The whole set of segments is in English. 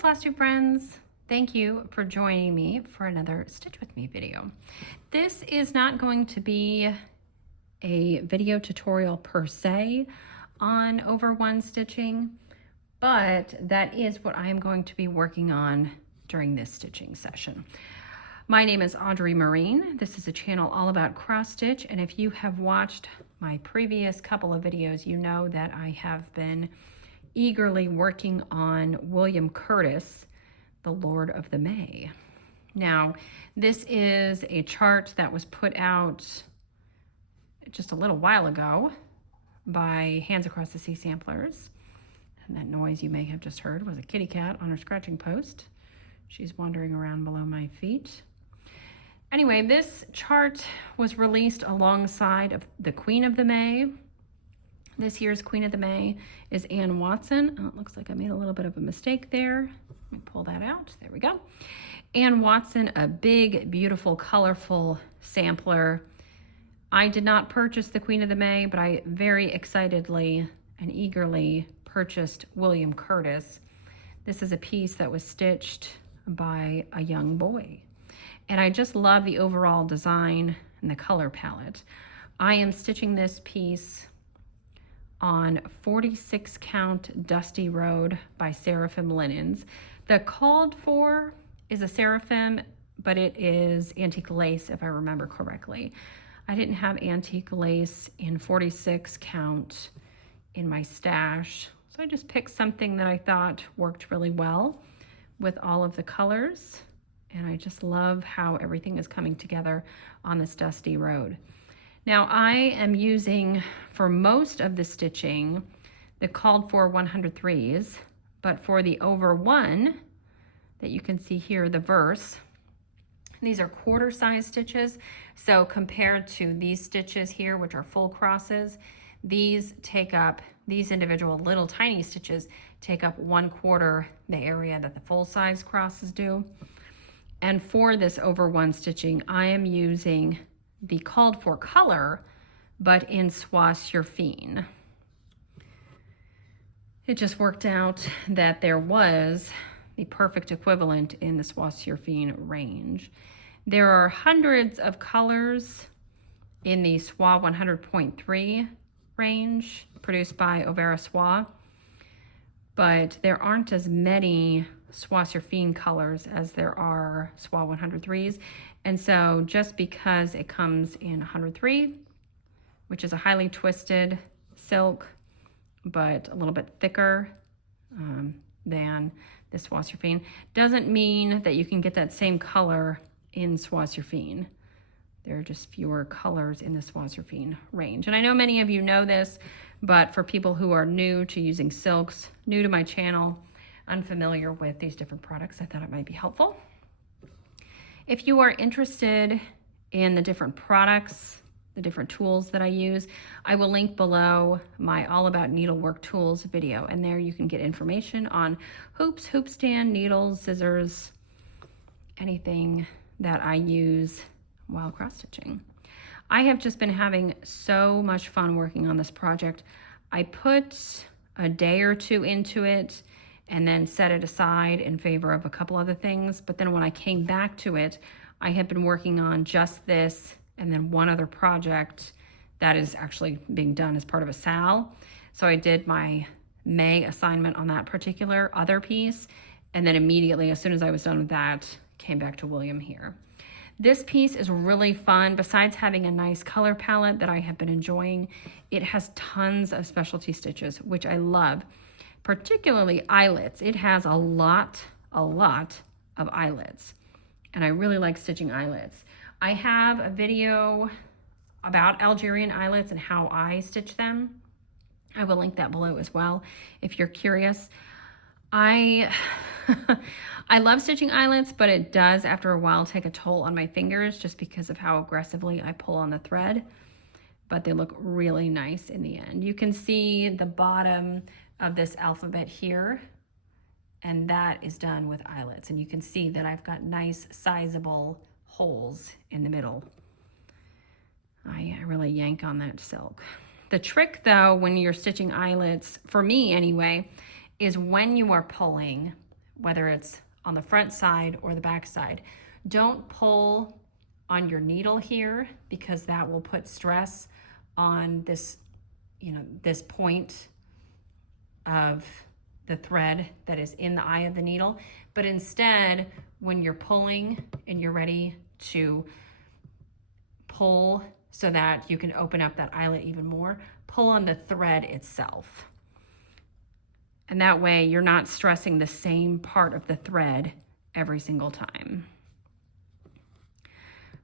Flosstube friends. Thank you for joining me for another Stitch With Me video. This is not going to be a video tutorial per se on over one stitching, but that is what I am going to be working on during this stitching session. My name is Audrey Marine. This is a channel all about cross stitch, and if you have watched my previous couple of videos, you know that I have been eagerly working on William Curtis, the Lord of the May. Now, this is a chart that was put out just a little while ago by Hands Across the Sea Samplers. And that noise you may have just heard was a kitty cat on her scratching post. She's wandering around below my feet. Anyway, this chart was released alongside of the Queen of the May. This year's Queen of the May is Anne Watson. Oh, it looks like I made a little bit of a mistake there. Let me pull that out. There we go. Anne Watson, a big, beautiful, colorful sampler. I did not purchase the Queen of the May, but I very excitedly and eagerly purchased William Curtis. This is a piece that was stitched by a young boy. And I just love the overall design and the color palette. I am stitching this piece on 46 count Dusty Road by Seraphim Linens. The called for is a Seraphim, but it is antique lace if I remember correctly. I didn't have antique lace in 46 count in my stash, so I just picked something that I thought worked really well with all of the colors, and I just love how everything is coming together on this Dusty Road. Now I am using, for most of the stitching, the called for 103s, but for the over one that you can see here, the verse, these are quarter size stitches. So compared to these stitches here, which are full crosses, these individual little tiny stitches take up 1/4 the area that the full size crosses do. And for this over one stitching, I am using the called for color, but in Soie Surfine. It just worked out that there was the perfect equivalent in the Soie Surfine range. There are hundreds of colors in the Soie 100.3 range produced by Overa Soie, but there aren't as many Soie Surfine colors as there are Soie 103s. And so just because it comes in 103, which is a highly twisted silk, but a little bit thicker than the Soie Surfine, doesn't mean that you can get that same color in Soie Surfine. There are just fewer colors in the Soie Surfine range. And I know many of you know this, but for people who are new to using silks, new to my channel, unfamiliar with these different products, I thought it might be helpful. If you are interested in the different products, the different tools that I use, I will link below my All About Needlework Tools video, and there you can get information on hoops, hoop stand, needles, scissors, anything that I use while cross stitching. I have just been having so much fun working on this project. I put a day or two into it and then set it aside in favor of a couple other things. But then when I came back to it, I had been working on just this and then one other project that is actually being done as part of a SAL. So I did my May assignment on that particular other piece, and then immediately, as soon as I was done with that, came back to William here. This piece is really fun. Besides having a nice color palette that I have been enjoying, it has tons of specialty stitches, which I love. Particularly eyelets. It has a lot of eyelets, and I really like stitching eyelets. I have a video about Algerian eyelets and how I stitch them. I will link that below as well if you're curious. I love stitching eyelets, but it does after a while take a toll on my fingers just because of how aggressively I pull on the thread, but they look really nice in the end. You can see the bottom of this alphabet here, and that is done with eyelets, and you can see that I've got nice sizable holes in the middle. I really yank on that silk. The trick though when you're stitching eyelets, for me anyway, is when you are pulling, whether it's on the front side or the back side. Don't pull on your needle here because that will put stress on this, this point of the thread that is in the eye of the needle. But instead, when you're pulling and you're ready to pull so that you can open up that eyelet even more, pull on the thread itself. And that way you're not stressing the same part of the thread every single time.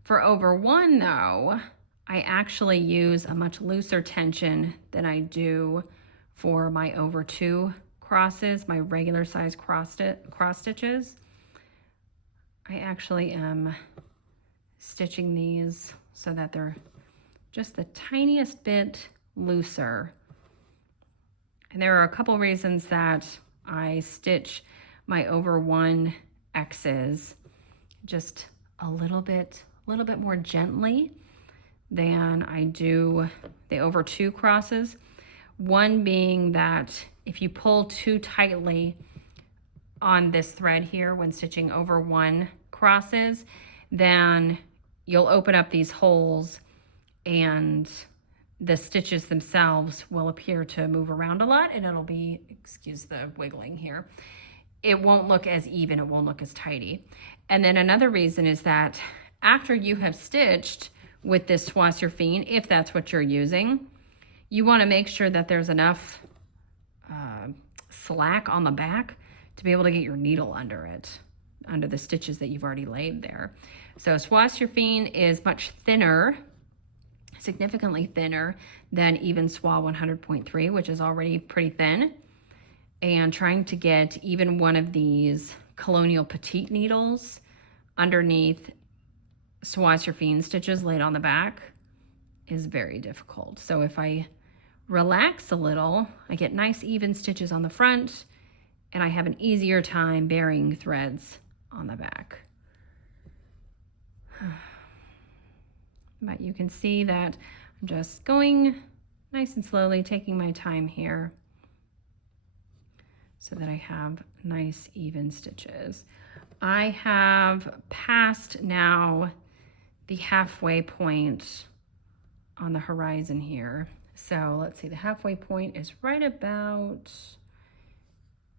For over 1 though, I actually use a much looser tension than I do for my over 2 crosses, my regular size cross stitches. I actually am stitching these so that they're just the tiniest bit looser. And there are a couple reasons that I stitch my over 1 X's just a little bit more gently than I do the over 2 crosses. One being that if you pull too tightly on this thread here when stitching over 1 crosses, then you'll open up these holes and the stitches themselves will appear to move around a lot, and it'll be, excuse the wiggling here, it won't look as even, it won't look as tidy. And then another reason is that after you have stitched with this Flosstube, if that's what you're using, you want to make sure that there's enough slack on the back to be able to get your needle under it, under the stitches that you've already laid there. So Flosstube is much thinner, significantly thinner than even SWA 100.3, which is already pretty thin. And trying to get even one of these Colonial Petite needles underneath Flosstube stitches laid on the back is very difficult. So if I relax a little, I get nice even stitches on the front, and I have an easier time burying threads on the back. But you can see that I'm just going nice and slowly, taking my time here so that I have nice even stitches. I have passed now the halfway point on the horizon here. So let's see, the halfway point is right about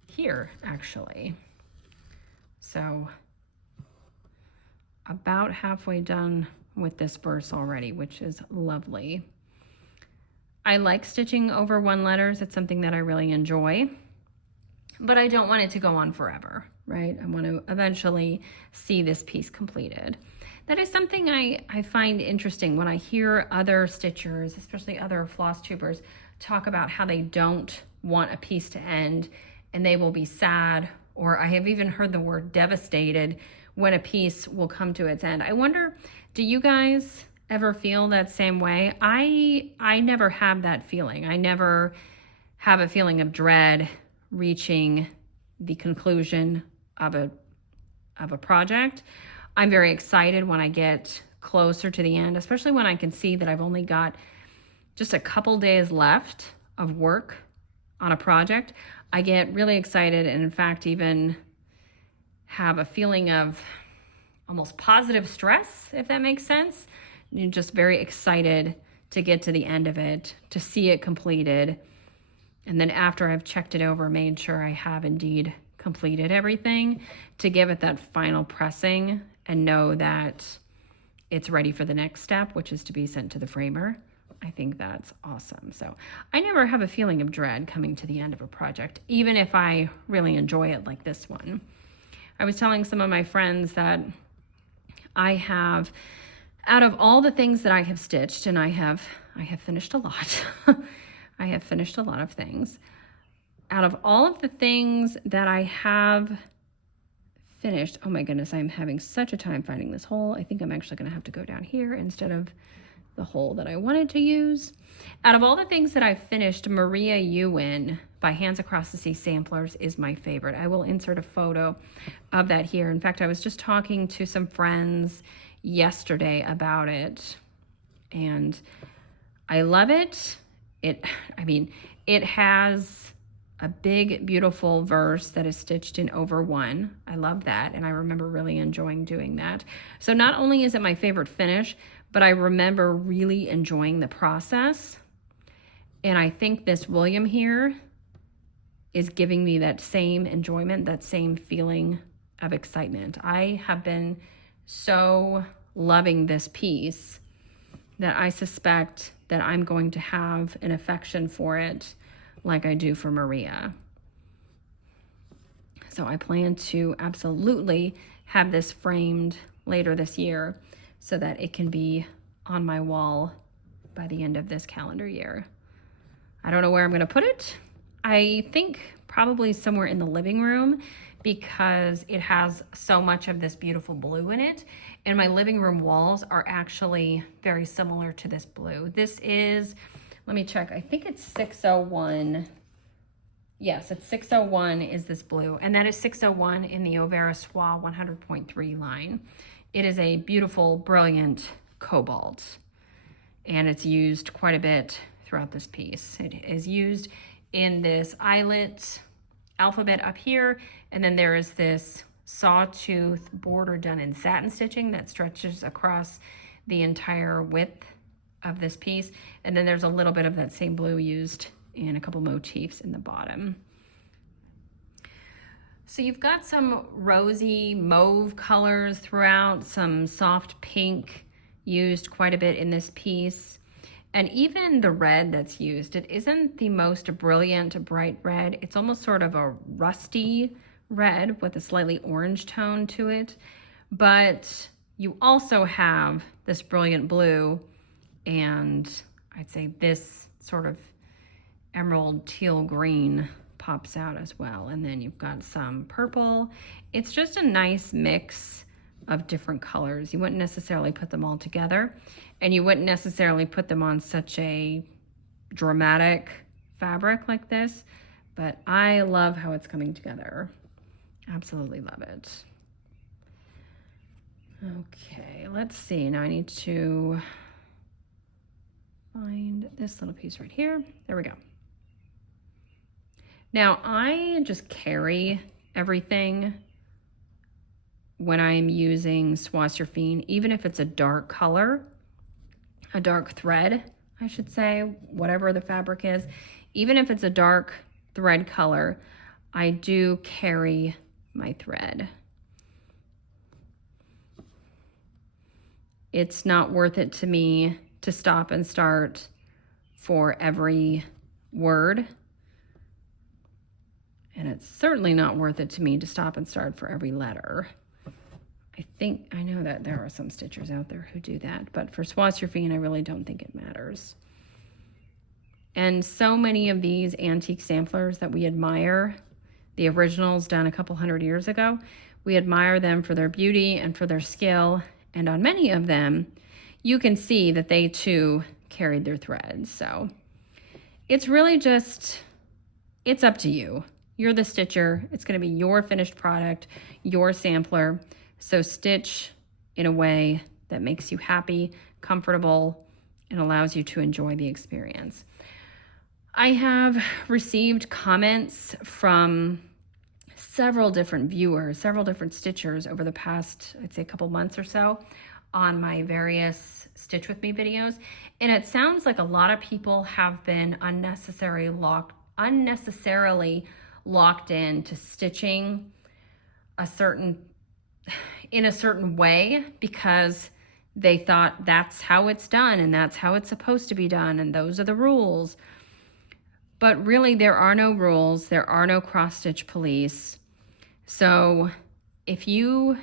here, actually. So about halfway done with this verse already, which is lovely. I like stitching over 1 letters. It's something that I really enjoy, but I don't want it to go on forever, right? I want to eventually see this piece completed. That is something I find interesting when I hear other stitchers, especially other floss tubers, talk about how they don't want a piece to end and they will be sad, or I have even heard the word devastated when a piece will come to its end. I wonder, do you guys ever feel that same way? I never have that feeling. I never have a feeling of dread reaching the conclusion of a project. I'm very excited when I get closer to the end, especially when I can see that I've only got just a couple days left of work on a project. I get really excited, and in fact even have a feeling of almost positive stress, if that makes sense. You're just very excited to get to the end of it, to see it completed. And then after I've checked it over, made sure I have indeed completed everything, to give it that final pressing and know that it's ready for the next step, which is to be sent to the framer. I think that's awesome. So I never have a feeling of dread coming to the end of a project, even if I really enjoy it like this one. I was telling some of my friends that I have, out of all the things that I have stitched, and I have finished a lot. I have finished a lot of things. Out of all of the things that I have finished, oh my goodness, I'm having such a time finding this hole. I think I'm actually gonna have to go down here instead of the hole that I wanted to use. Out of all the things that I've finished, Maria Ewan by Hands Across the Sea Samplers is my favorite. I will insert a photo of that here. In fact, I was just talking to some friends yesterday about it, and I love it. It has a big, beautiful verse that is stitched in over 1. I love that, and I remember really enjoying doing that. So not only is it my favorite finish, but I remember really enjoying the process. And I think this William here is giving me that same enjoyment, that same feeling of excitement. I have been so loving this piece that I suspect that I'm going to have an affection for it like I do for Maria. So I plan to absolutely have this framed later this year so that it can be on my wall by the end of this calendar year. I don't know where I'm going to put it. I think probably somewhere in the living room because it has so much of this beautiful blue in it. And my living room walls are actually very similar to this blue. This is, let me check, I think it's 601. Yes, it's 601 is this blue, and that is 601 in the Overa Soie 100.3 line. It is a beautiful, brilliant cobalt, and it's used quite a bit throughout this piece. It is used in this eyelet alphabet up here, and then there is this sawtooth border done in satin stitching that stretches across the entire width of this piece, and then there's a little bit of that same blue used in a couple motifs in the bottom. So you've got some rosy mauve colors throughout, some soft pink used quite a bit in this piece. And even the red that's used, it isn't the most brilliant, bright red. It's almost sort of a rusty red with a slightly orange tone to it. But you also have this brilliant blue, and I'd say this sort of emerald teal green pops out as well. And then you've got some purple. It's just a nice mix of different colors. You wouldn't necessarily put them all together, and you wouldn't necessarily put them on such a dramatic fabric like this, but I love how it's coming together. Absolutely love it. Okay, let's see. Now I need to find this little piece right here. There we go. Now I just carry everything when I'm using Soie Surfine, even if it's a dark color, a dark thread, I should say, whatever the fabric is, even if it's a dark thread color, I do carry my thread. It's not worth it to me to stop and start for every word. And it's certainly not worth it to me to stop and start for every letter. I know that there are some stitchers out there who do that, but for Soie Surfine, I really don't think it matters. And so many of these antique samplers that we admire, the originals done a couple hundred years ago, we admire them for their beauty and for their skill. And on many of them, you can see that they too carried their threads. So it's really just, it's up to you. You're the stitcher. It's going to be your finished product, your sampler. So stitch in a way that makes you happy, comfortable, and allows you to enjoy the experience. I have received comments from several different viewers, several different stitchers over the past, I'd say, a couple months or so on my various Stitch With Me videos. And it sounds like a lot of people have been unnecessarily locked into stitching in a certain way because they thought that's how it's done and that's how it's supposed to be done and those are the rules. But really, there are no rules. There are no cross-stitch police. So if you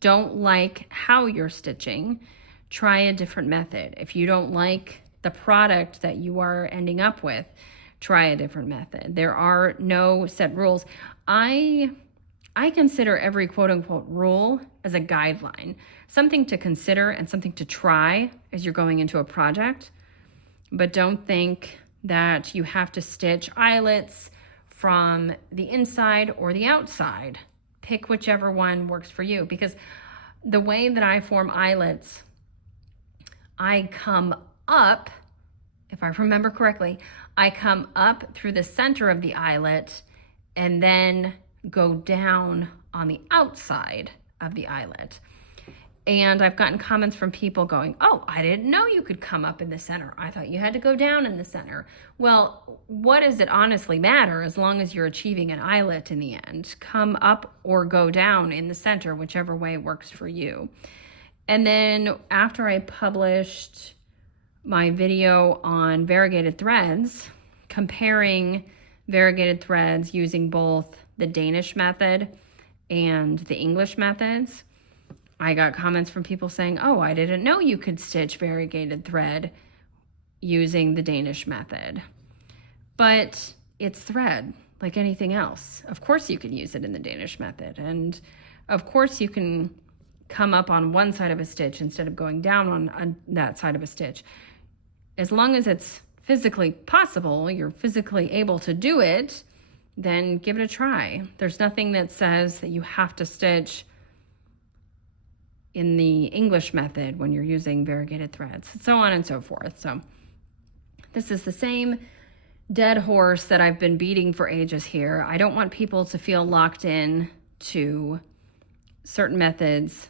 don't like how you're stitching, try a different method. If you don't like the product that you are ending up with, try a different method. There are no set rules. I consider every quote-unquote rule as a guideline, something to consider and something to try as you're going into a project. But don't think that you have to stitch eyelets from the inside or the outside. Pick whichever one works for you, because the way that I form eyelets, I come up, if I remember correctly, I come up through the center of the eyelet and then go down on the outside of the eyelet. And I've gotten comments from people going, oh, I didn't know you could come up in the center. I thought you had to go down in the center. Well, what does it honestly matter as long as you're achieving an eyelet in the end? Come up or go down in the center, whichever way works for you. And then after I published my video on variegated threads, comparing variegated threads using both the Danish method and the English methods, I got comments from people saying, oh, I didn't know you could stitch variegated thread using the Danish method. But it's thread like anything else. Of course you can use it in the Danish method. And of course you can come up on one side of a stitch instead of going down on that side of a stitch. As long as it's physically possible, you're physically able to do it, then give it a try. There's nothing that says that you have to stitch in the English method when you're using variegated threads, so on and so forth. So this is the same dead horse that I've been beating for ages here. I don't want people to feel locked in to certain methods,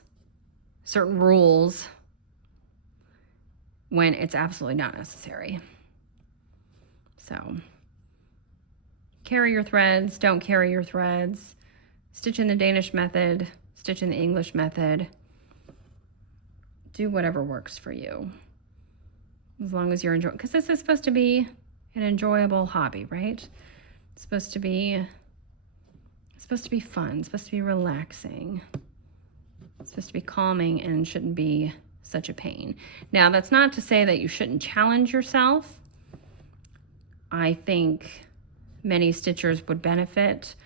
certain rules, when it's absolutely not necessary. So carry your threads, don't carry your threads, stitch in the Danish method, stitch in the English method. Do whatever works for you, as long as you're enjoying, because this is supposed to be an enjoyable hobby, right? It's supposed to be fun, it's supposed to be relaxing, it's supposed to be calming, and shouldn't be such a pain. Now, that's not to say that you shouldn't challenge yourself. I think many stitchers would benefit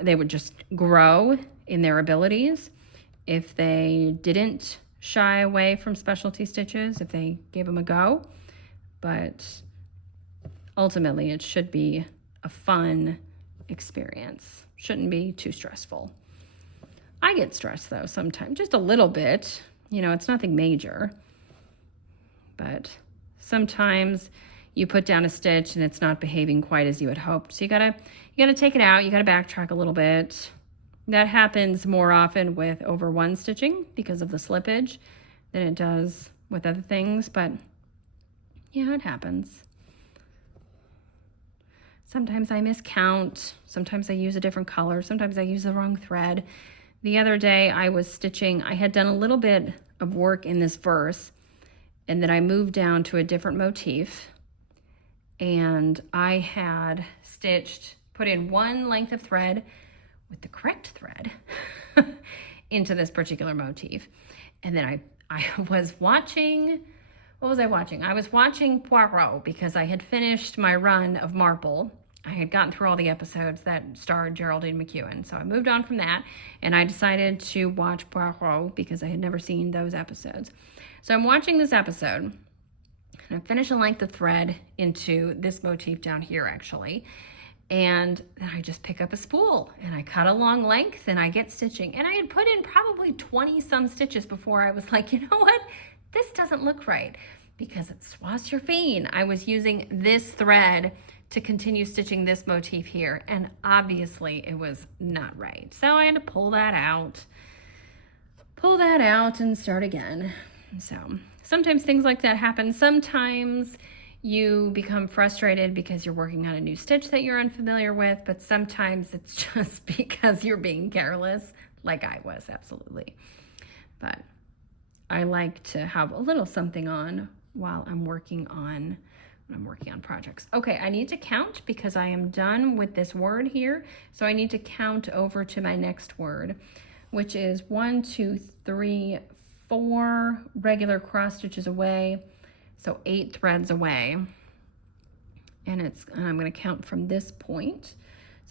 they would just grow in their abilities if they didn't shy away from specialty stitches, if they gave them a go. But ultimately, it should be a fun experience. Shouldn't be too stressful. I get stressed, though, sometimes, just a little bit. You know, it's nothing major. But sometimes you put down a stitch and it's not behaving quite as you had hoped. So you gotta take it out. You gotta backtrack a little bit. That happens more often with over one stitching because of the slippage than it does with other things, but yeah, it happens. Sometimes I miscount, sometimes I use a different color, sometimes I use the wrong thread. The other day I was stitching, I had done a little bit of work in this verse, and then I moved down to a different motif, and I had put in one length of thread with the correct thread into this particular motif. And then I was watching, what was I watching? I was watching Poirot because I had finished my run of Marple. I had gotten through all the episodes that starred Geraldine McEwen. So I moved on from that and I decided to watch Poirot because I had never seen those episodes. So I'm watching this episode and I finish a length of thread into this motif down here actually. And then I just pick up a spool and I cut a long length and I get stitching. And I had put in probably 20 some stitches before I was like, you know what? This doesn't look right, because it's Flosstube. I was using this thread to continue stitching this motif here. And obviously it was not right. So I had to pull that out and start again. So sometimes things like that happen. Sometimes you become frustrated because you're working on a new stitch that you're unfamiliar with, but sometimes it's just because you're being careless, like I was, absolutely. But I like to have a little something on while I'm working on projects. Okay, I need to count because I am done with this word here. So I need to count over to my next word, which is 1, 2, 3, 4 regular cross stitches away. So 8 threads away, and I'm going to count from this point.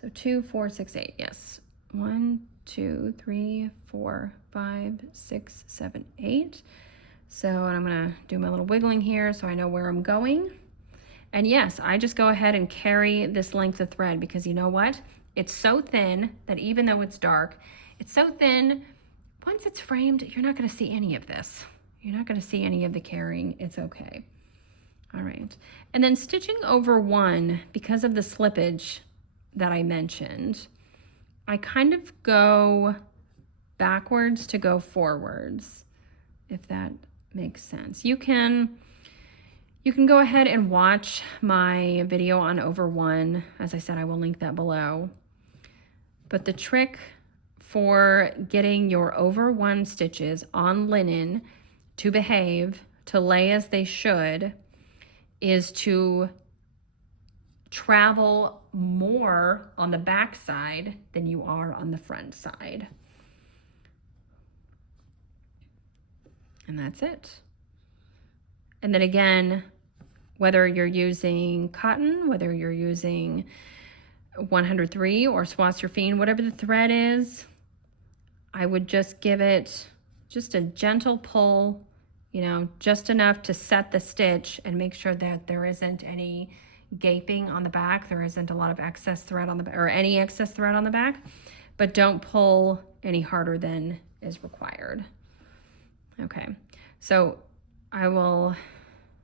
So 2, 4, 6, 8. Yes, 1, 2, 3, 4, 5, 6, 7, 8. So I'm going to do my little wiggling here so I know where I'm going. And yes, I just go ahead and carry this length of thread because you know what? It's so thin that even though it's dark, it's so thin. Once it's framed, you're not going to see any of this. You're not going to see any of the carrying. It's okay. All right. And then stitching over one, because of the slippage that I mentioned, I kind of go backwards to go forwards, if that makes sense. You can go ahead and watch my video on over one. As I said, I will link that below. But the trick for getting your over one stitches on linen to behave, to lay as they should, is to travel more on the back side than you are on the front side. And that's it. And then again, whether you're using cotton, whether you're using 103 or Flosstube, whatever the thread is, I would just give it just a gentle pull, you know, just enough to set the stitch and make sure that there isn't any gaping on the back. There isn't a lot of excess thread on the back, or any excess thread on the back, but don't pull any harder than is required. Okay, so I will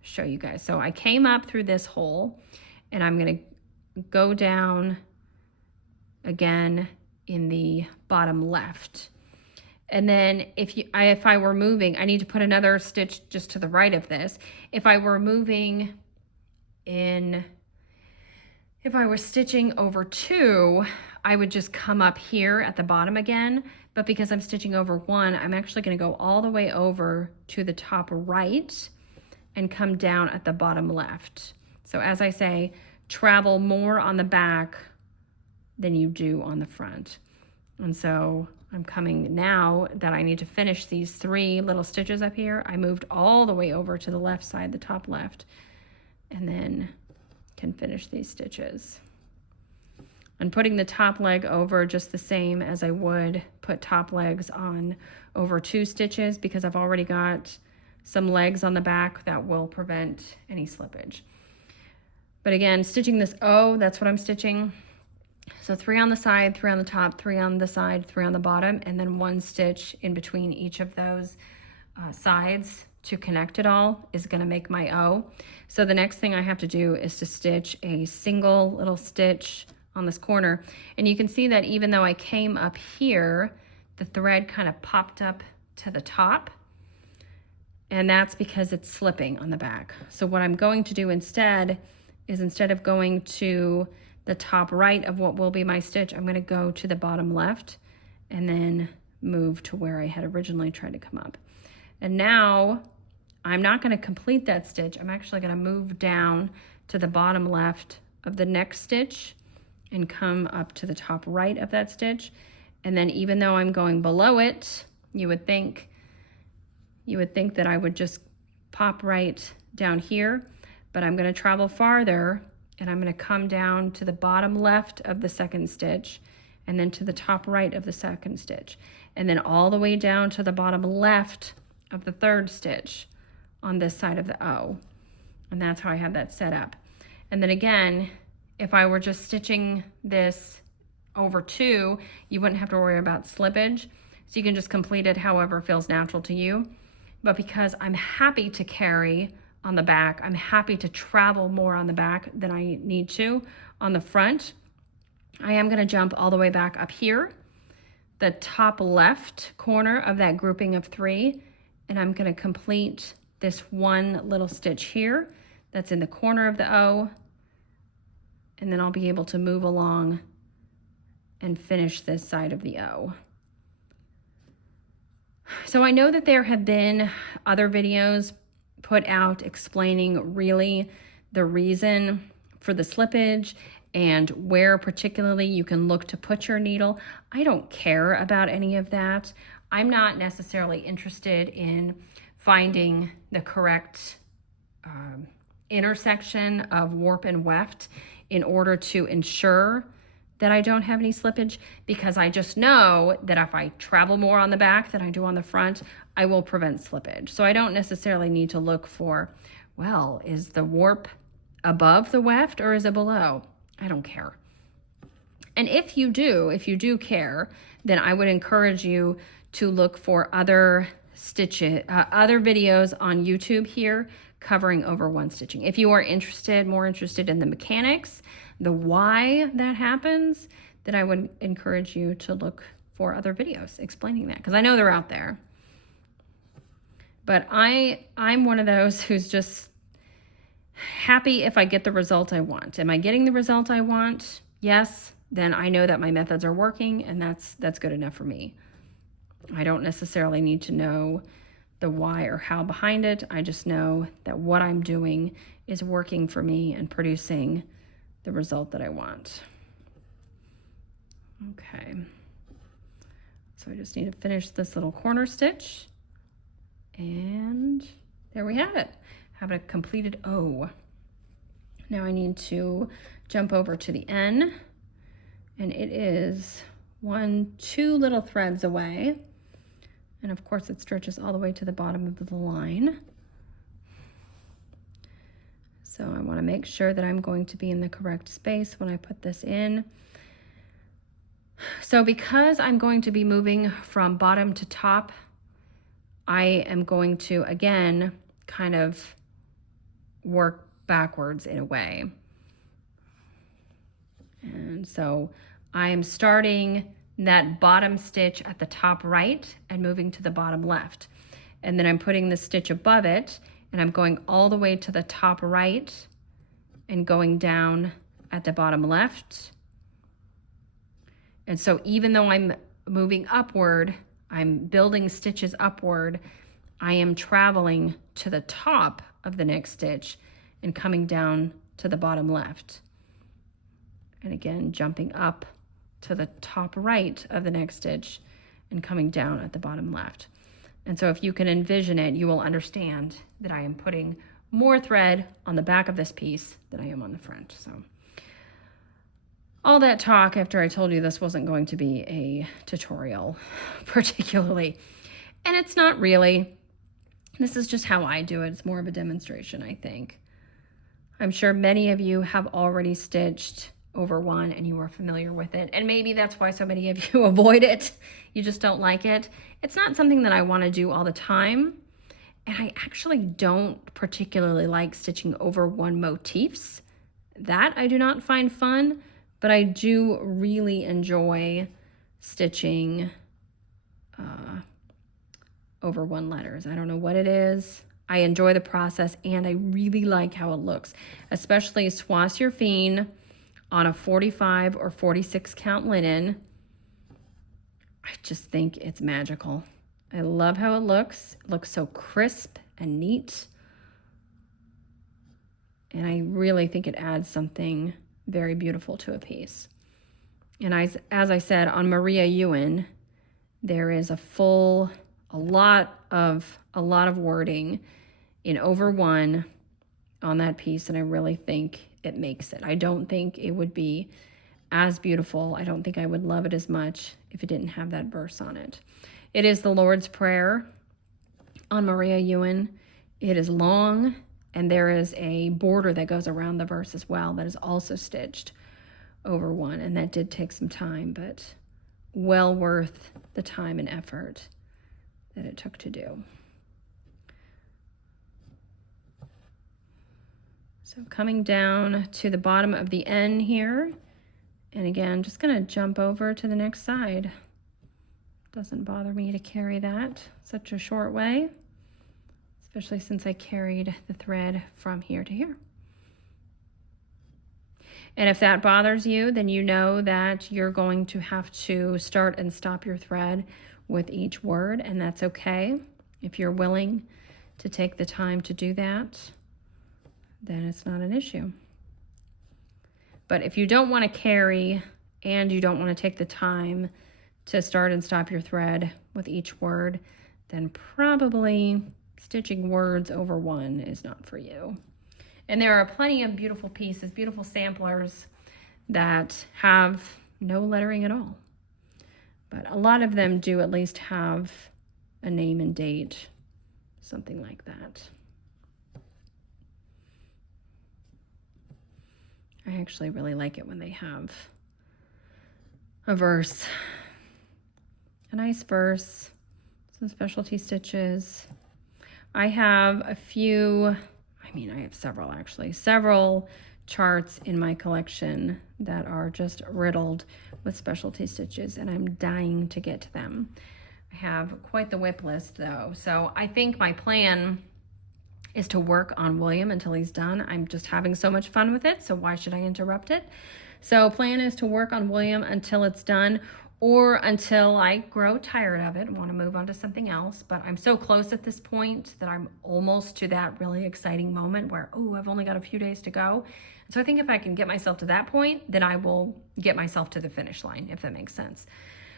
show you guys. So I came up through this hole and I'm gonna go down again in the bottom left. And then if I were moving, I need to put another stitch just to the right of this. If I were moving in, if I was stitching over two, I would just come up here at the bottom again. But because I'm stitching over one, I'm actually gonna go all the way over to the top right and come down at the bottom left. So as I say, travel more on the back than you do on the front. And so I'm coming, now that I need to finish these three little stitches up here, I moved all the way over to the left side, the top left, and then can finish these stitches. And putting the top leg over just the same as I would put top legs on over two stitches, because I've already got some legs on the back that will prevent any slippage. But again, stitching this O, that's what I'm stitching. So 3 on the side, 3 on the top, 3 on the side, 3 on the bottom, and then 1 stitch in between each of those sides to connect it all is going to make my O. So the next thing I have to do is to stitch a single little stitch on this corner. And you can see that even though I came up here, the thread kind of popped up to the top. And that's because it's slipping on the back. So what I'm going to do instead is, instead of going to the top right of what will be my stitch, I'm going to go to the bottom left and then move to where I had originally tried to come up. And now I'm not going to complete that stitch. I'm actually going to move down to the bottom left of the next stitch and come up to the top right of that stitch. And then even though I'm going below it, you would think that I would just pop right down here, but I'm going to travel farther, and I'm going to come down to the bottom left of the second stitch and then to the top right of the second stitch, and then all the way down to the bottom left of the third stitch on this side of the O. And that's how I have that set up. And then again, if I were just stitching this over two, you wouldn't have to worry about slippage. So you can just complete it however feels natural to you. But because I'm happy to carry on the back, I'm happy to travel more on the back than I need to on the front, I am going to jump all the way back up here, the top left corner of that grouping of 3, and I'm going to complete this one little stitch here that's in the corner of the O, and then I'll be able to move along and finish this side of the O. So I know that there have been other videos put out explaining really the reason for the slippage and where particularly you can look to put your needle. I don't care about any of that. I'm not necessarily interested in finding the correct intersection of warp and weft in order to ensure that I don't have any slippage, because I just know that if I travel more on the back than I do on the front, I will prevent slippage. So I don't necessarily need to look for, well, is the warp above the weft or is it below? I don't care. And if you do care, then I would encourage you to look for other stitches, other videos on YouTube here covering over one stitching. If you are more interested in the mechanics, the why that happens, then I would encourage you to look for other videos explaining that, because I know they're out there. But I'm one of those who's just happy if I get the result I want. Am I getting the result I want? Yes. Then I know that my methods are working, and that's good enough for me. I don't necessarily need to know the why or how behind it. I just know that what I'm doing is working for me and producing the result that I want. Okay. So I just need to finish this little corner stitch. And there we have it. Have a completed O. Now I need to jump over to the N, and it is 2 little threads away. And of course it stretches all the way to the bottom of the line. So I want to make sure that I'm going to be in the correct space when I put this in. So because I'm going to be moving from bottom to top, I am going to, again, kind of work backwards in a way. And so I am starting that bottom stitch at the top right and moving to the bottom left. And then I'm putting the stitch above it, and I'm going all the way to the top right and going down at the bottom left. And so even though I'm moving upward, I'm building stitches upward, I am traveling to the top of the next stitch and coming down to the bottom left. And again, jumping up to the top right of the next stitch and coming down at the bottom left. And so if you can envision it, you will understand that I am putting more thread on the back of this piece than I am on the front. So all that talk after I told you this wasn't going to be a tutorial particularly, and it's not really. This is just how I do it. It's more of a demonstration, I think. I'm sure many of you have already stitched over one and you are familiar with it, and maybe that's why so many of you avoid it. You just don't like it. It's not something that I want to do all the time, and I actually don't particularly like stitching over one motifs. That I do not find fun, but I do really enjoy stitching over one letters. I don't know what it is. I enjoy the process, and I really like how it looks, especially Swassier Fien on a 45 or 46 count linen. I just think it's magical. I love how it looks. It looks so crisp and neat. And I really think it adds something very beautiful to a piece. And as I said, on Maria Ewan, there is a lot of wording in over one on that piece, and I really think it makes it. I don't think it would be as beautiful. I don't think I would love it as much if it didn't have that verse on it. It is the Lord's Prayer on Maria Ewan. It is long, and there is a border that goes around the verse as well that is also stitched over one, and that did take some time, but well worth the time and effort that it took to do. So coming down to the bottom of the N here, and again, just gonna jump over to the next side. Doesn't bother me to carry that such a short way, especially since I carried the thread from here to here. And if that bothers you, then you know that you're going to have to start and stop your thread with each word, and that's okay. If you're willing to take the time to do that, then it's not an issue. But if you don't want to carry and you don't want to take the time to start and stop your thread with each word, then probably stitching words over one is not for you. And there are plenty of beautiful pieces, beautiful samplers that have no lettering at all. But a lot of them do at least have a name and date, something like that. I actually really like it when they have a verse, a nice verse, some specialty stitches. I have a few I mean, I have several actually, several charts in my collection that are just riddled with specialty stitches, and I'm dying to get to them. I have quite the whip list though. So I think my plan is to work on William until he's done. I'm just having so much fun with it, so why should I interrupt it? So plan is to work on William until it's done, or until I grow tired of it and want to move on to something else. But I'm so close at this point that I'm almost to that really exciting moment where, oh, I've only got a few days to go. So I think if I can get myself to that point, then I will get myself to the finish line, if that makes sense.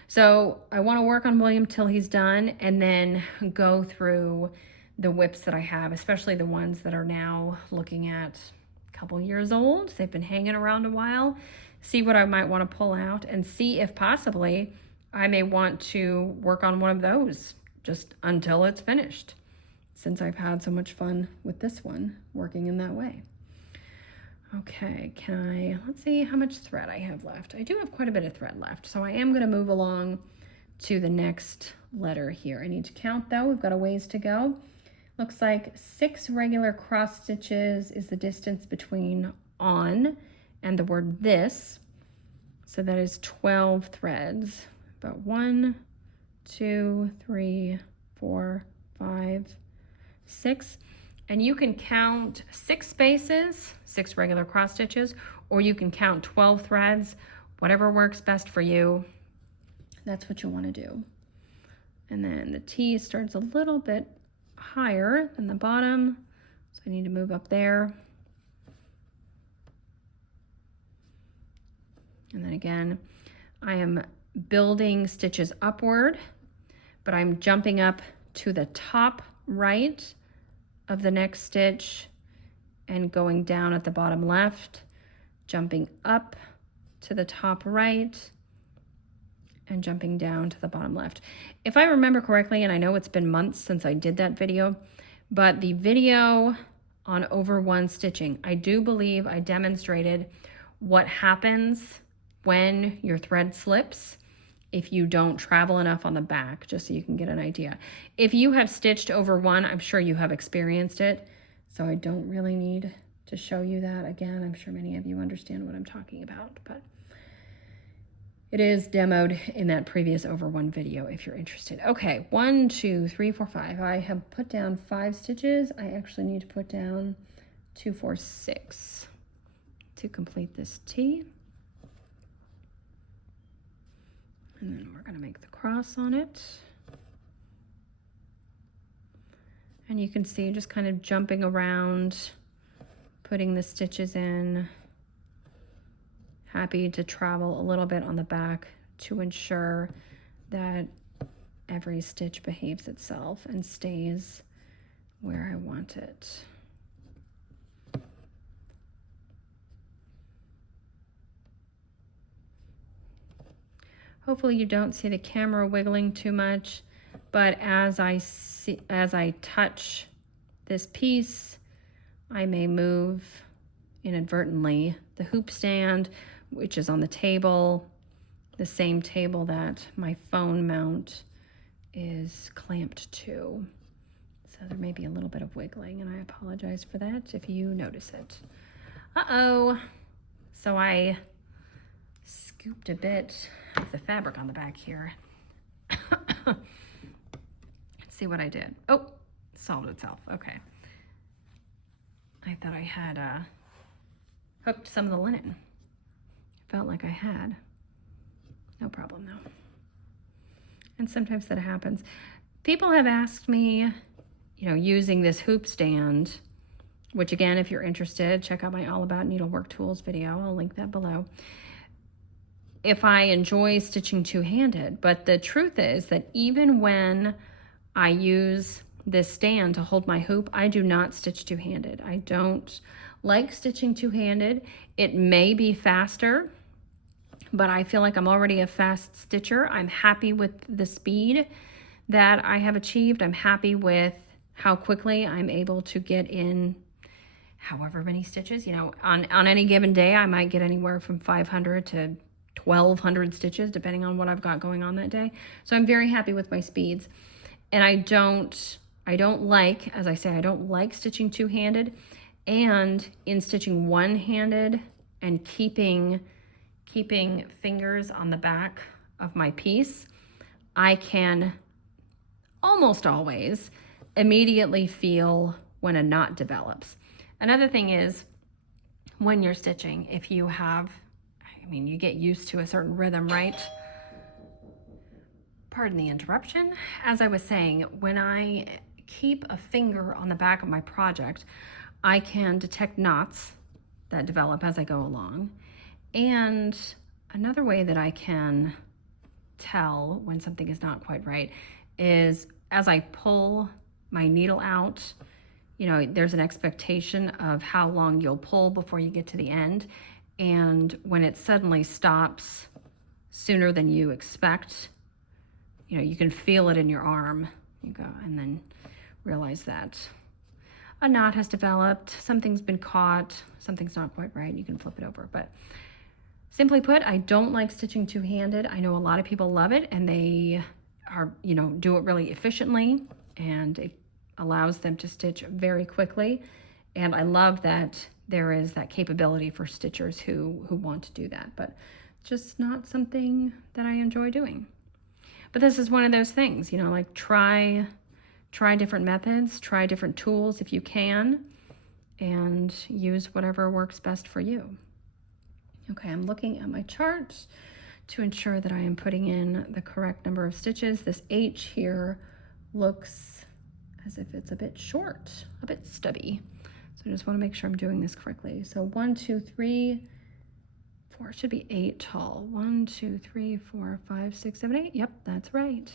So I want to work on William till he's done, and then go through the whips that I have, especially the ones that are now looking at a couple years old. They've been hanging around a while. See what I might want to pull out, and see if possibly I may want to work on one of those just until it's finished, since I've had so much fun with this one working in that way. Okay, let's see how much thread I have left. I do have quite a bit of thread left, so I am going to move along to the next letter here. I need to count though, we've got a ways to go. Looks like 6 regular cross stitches is the distance between on and the word this. So that is 12 threads. About 1, 2, 3, 4, 5, 6. And you can count 6 spaces, 6 regular cross stitches, or you can count 12 threads, whatever works best for you. That's what you want to do. And then the T starts a little bit higher than the bottom, so I need to move up there. And then again, I am building stitches upward, but I'm jumping up to the top right of the next stitch and going down at the bottom left, jumping up to the top right and jumping down to the bottom left. If I remember correctly, and I know it's been months since I did that video, but the video on over one stitching, I do believe I demonstrated what happens when your thread slips if you don't travel enough on the back, just so you can get an idea. If you have stitched over one, I'm sure you have experienced it, so I don't really need to show you that again. I'm sure many of you understand what I'm talking about, but it is demoed in that previous over one video if you're interested. Okay, 1, 2, 3, 4, 5. I have put down 5 stitches. I actually need to put down 2, 4, 6 to complete this T. And then we're going to make the cross on it. And you can see just kind of jumping around, putting the stitches in. Happy to travel a little bit on the back to ensure that every stitch behaves itself and stays where I want it. Hopefully you don't see the camera wiggling too much, but as I touch this piece, I may move inadvertently the hoop stand, which is on the table, the same table that my phone mount is clamped to. So there may be a little bit of wiggling, and I apologize for that if you notice it. Uh-oh. So I scooped a bit of the fabric on the back here. Let's see what I did. Oh, solved itself. Okay. I thought I had hooked some of the linen. Felt like I had. No problem though. And sometimes that happens. People have asked me, using this hoop stand, which again, if you're interested, check out my All About Needlework Tools video. I'll link that below. If I enjoy stitching two-handed, but the truth is that even when I use this stand to hold my hoop, I do not stitch two-handed. I don't like stitching two-handed. It may be faster, but I feel like I'm already a fast stitcher. I'm happy with the speed that I have achieved. I'm happy with how quickly I'm able to get in however many stitches. On any given day, I might get anywhere from 500 to 1,200 stitches, depending on what I've got going on that day. So I'm very happy with my speeds. And I don't like, as I say, I don't like stitching two-handed. And in stitching one-handed and keeping fingers on the back of my piece, I can almost always immediately feel when a knot develops. Another thing is, when you're stitching, if you have, I mean, you get used to a certain rhythm, right? Pardon the interruption. As I was saying, when I keep a finger on the back of my project, I can detect knots that develop as I go along. And another way that I can tell when something is not quite right is as I pull my needle out, you know, there's an expectation of how long you'll pull before you get to the end. And when it suddenly stops sooner than you expect, you know, you can feel it in your arm. You go and then realize that a knot has developed, something's been caught, something's not quite right, you can flip it over. But simply put, I don't like stitching two-handed. I know a lot of people love it and they are, you know, do it really efficiently, and it allows them to stitch very quickly. And I love that there is that capability for stitchers who want to do that, but just not something that I enjoy doing. But this is one of those things, you know, like try different methods, try different tools if you can, and use whatever works best for you. Okay, I'm looking at my chart to ensure that I am putting in the correct number of stitches. This H here looks as if it's a bit short, a bit stubby. So I just want to make sure I'm doing this correctly. So 1, 2, 3, 4, it should be 8 tall. 1, 2, 3, 4, 5, 6, 7, 8. Yep, that's right.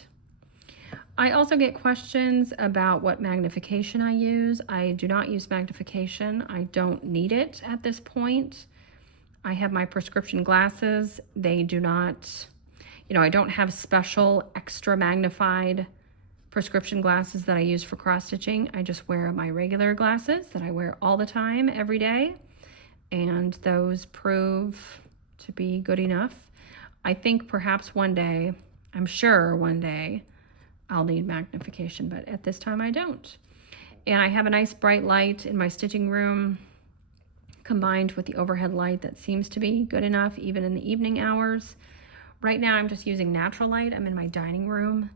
I also get questions about what magnification I use. I do not use magnification. I don't need it at this point. I have my prescription glasses. They do not, you know, I don't have special extra magnified prescription glasses that I use for cross stitching. I just wear my regular glasses that I wear all the time, every day. And those prove to be good enough. I think perhaps one day, I'm sure one day, I'll need magnification, but at this time I don't. And I have a nice bright light in my stitching room combined with the overhead light that seems to be good enough even in the evening hours. Right now I'm just using natural light. I'm in my dining room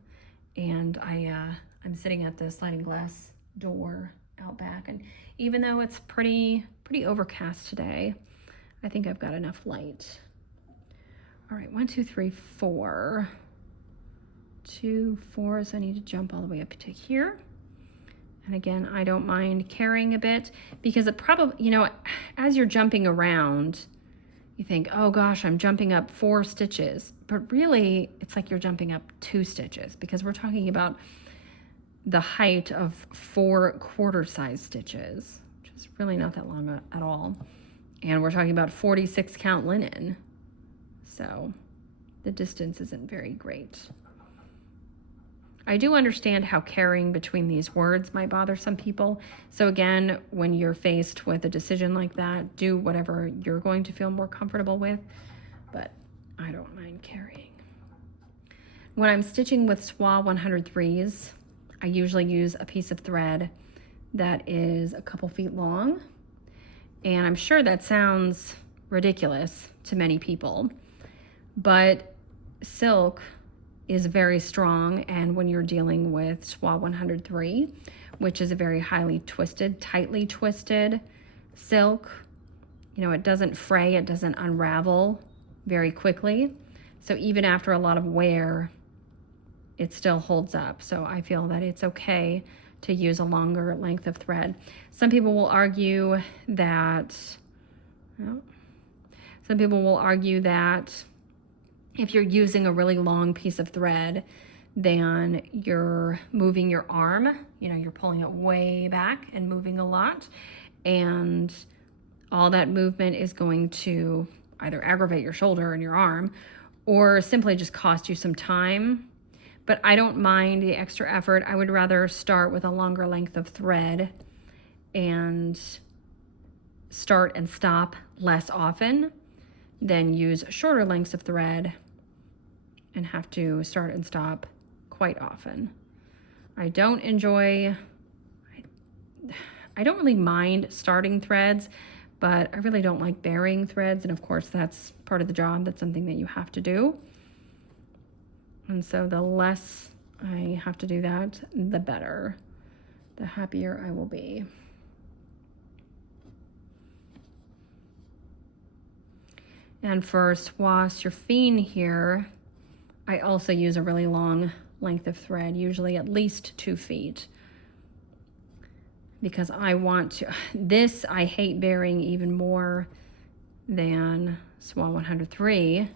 and I'm sitting at the sliding glass door out back, and even though it's pretty overcast today, I think I've got enough light. All right, 1, 2, 3, 4. 2 4s. I need to jump all the way up to here. And again, I don't mind carrying a bit because it probably, you know, as you're jumping around, you think, oh gosh, I'm jumping up 4 stitches. But really, it's like you're jumping up 2 stitches because we're talking about the height of 4 quarter-size stitches, which is really not that long at all. And we're talking about 46 count linen. So the distance isn't very great. I do understand how carrying between these words might bother some people. So again, when you're faced with a decision like that, do whatever you're going to feel more comfortable with, but I don't mind carrying. When I'm stitching with SWA 103s, I usually use a piece of thread that is a couple feet long. And I'm sure that sounds ridiculous to many people, but silk is very strong, and when you're dealing with SWA 103, which is a very highly twisted, tightly twisted silk, you know, it doesn't fray, it doesn't unravel very quickly. So even after a lot of wear, it still holds up. So I feel that it's okay to use a longer length of thread. Some people will argue that, if you're using a really long piece of thread, then you're moving your arm, you know, you're pulling it way back and moving a lot. And all that movement is going to either aggravate your shoulder and your arm or simply just cost you some time. But I don't mind the extra effort. I would rather start with a longer length of thread and start and stop less often than use shorter lengths of thread and have to start and stop quite often. I don't enjoy, I don't really mind starting threads, but I really don't like burying threads. And of course, that's part of the job. That's something that you have to do. And so the less I have to do that, the better, the happier I will be. And for Soie Surfine here, I also use a really long length of thread, usually at least 2 feet. Because I want to, this I hate burying even more than Soie 103.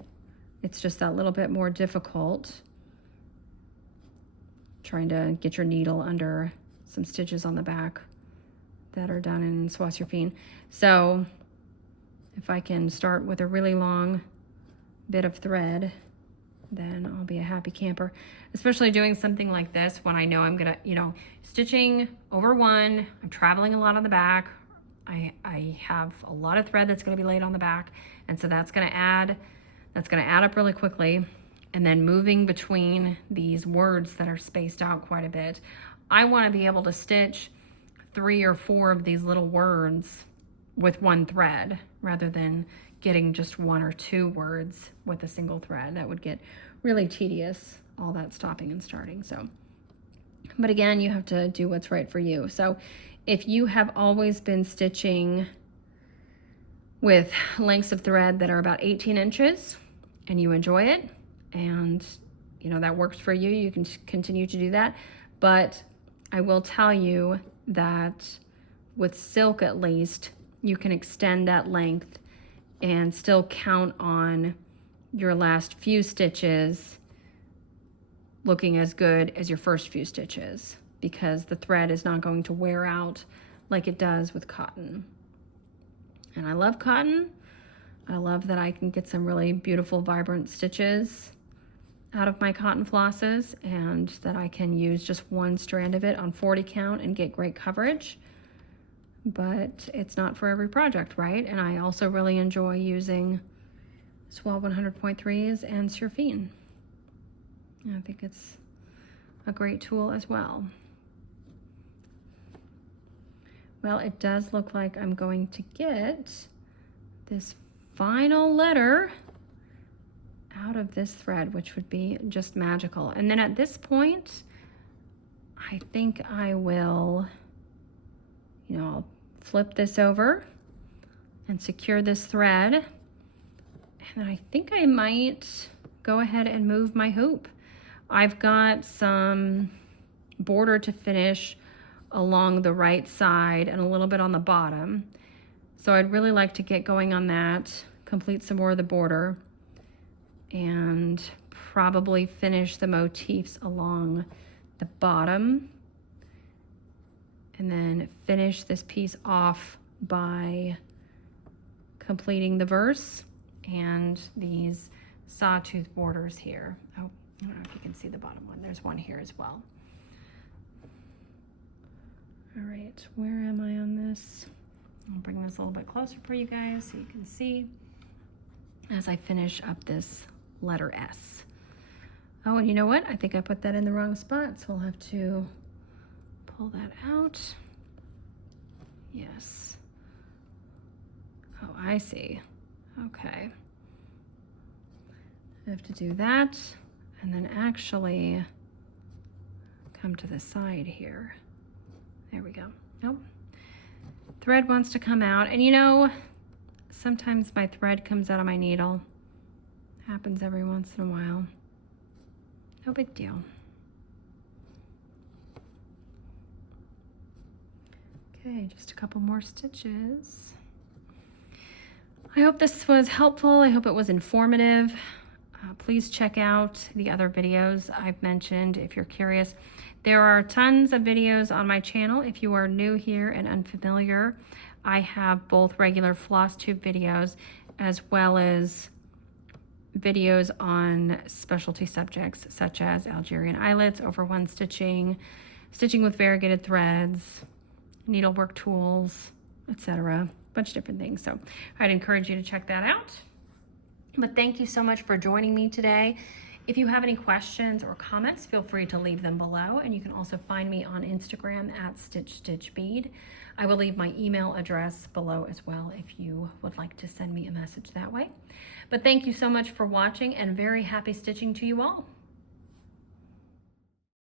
It's just that little bit more difficult trying to get your needle under some stitches on the back that are done in Soie Surfine. So if I can start with a really long bit of thread, then I'll be a happy camper. Especially doing something like this when I know I'm gonna, you know, stitching over one, I'm traveling a lot on the back. I have a lot of thread that's gonna be laid on the back, and so that's gonna add up really quickly. And then moving between these words that are spaced out quite a bit, I wanna be able to stitch 3 or 4 of these little words with one thread rather than getting just 1 or 2 words with a single thread. That would get really tedious, all that stopping and starting. So, but again, you have to do what's right for you. So if you have always been stitching with lengths of thread that are about 18 inches and you enjoy it, and you know that works for you, you can continue to do that. But I will tell you that with silk, at least, you can extend that length and still count on your last few stitches looking as good as your first few stitches, because the thread is not going to wear out like it does with cotton. And I love cotton. I love that I can get some really beautiful, vibrant stitches out of my cotton flosses, and that I can use just one strand of it on 40 count and get great coverage. But it's not for every project, right? And I also really enjoy using Soie 100.3s and Surfine. I think it's a great tool as well. Well, it does look like I'm going to get this final letter out of this thread, which would be just magical. And then at this point, I think I will, you know, I'll flip this over and secure this thread. And then I think I might go ahead and move my hoop. I've got some border to finish along the right side and a little bit on the bottom. So I'd really like to get going on that, complete some more of the border, and probably finish the motifs along the bottom, and then finish this piece off by completing the verse and these sawtooth borders here. Oh, I don't know if you can see the bottom one. There's one here as well. All right, where am I on this? I'll bring this a little bit closer for you guys so you can see as I finish up this letter S. Oh, and you know what? I think I put that in the wrong spot, so I'll have to pull that out. Yes. Oh, I see. Okay. I have to do that, and then actually come to the side here. There we go. Nope. Thread wants to come out, and you know, sometimes my thread comes out of my needle. Happens every once in a while. No big deal. Okay, just a couple more stitches. I hope this was helpful. I hope it was informative. Please check out the other videos I've mentioned if you're curious. There are tons of videos on my channel. If you are new here and unfamiliar, I have both regular Flosstube videos as well as videos on specialty subjects such as Algerian eyelets, over one stitching, stitching with variegated threads, needlework tools, etc. A bunch of different things. So I'd encourage you to check that out. But thank you so much for joining me today. If you have any questions or comments, feel free to leave them below, and you can also find me on Instagram at Stitch Stitch Bead. I will leave my email address below as well if you would like to send me a message that way. But thank you so much for watching, and very happy stitching to you all.